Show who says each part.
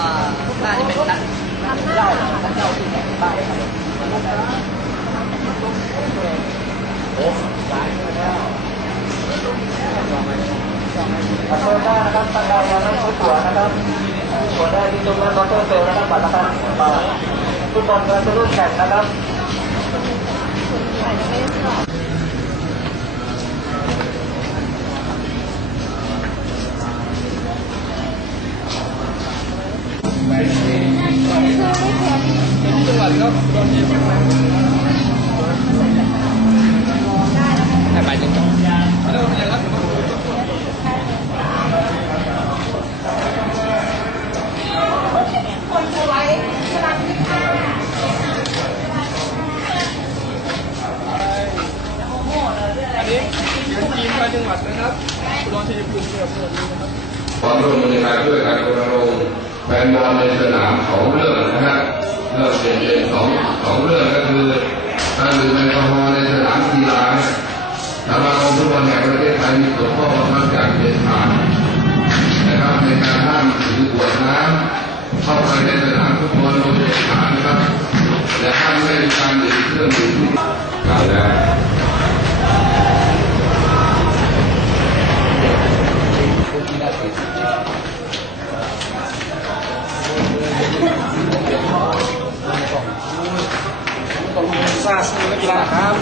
Speaker 1: อ่าน่าจะเป็นนักนักเจ้านักเจ้าที่ไหนบ้างครับ
Speaker 2: ขอโทษได้นะครับทางเรายังไม่รู้ตัวนะครับ หัวได้ที่ตรงนั้นมอเตอร์เซลนะครับบัตรนะครับทุกคนก็จะร่วมแข่งนะครับ
Speaker 1: จังหวัดครับโดนยิงให้ นี้เป็นทีมชาติจังหวัดนะครับอุดรชัยภูมิจังหวัดสรรณบุรีนะครับ
Speaker 3: ความร่วมมือในการช่วยกันรณรงค์แฟนบอลในสนามสองเรื่องนะฮะเรื่องเด่นๆสองสองเรื่องก็คือการดื่มแอลกอฮอล์ในสนามกีฬาเนี่ยสมาคมฟุตบอลแห่งประเทศไทยมีกฎข้อบังคับอย่างเด็ดขาดนะครับในการห้ามถือขวดน้ำเข้าไปในสนามฟุตบอลโดย า
Speaker 1: ซูนักกีฬาครับ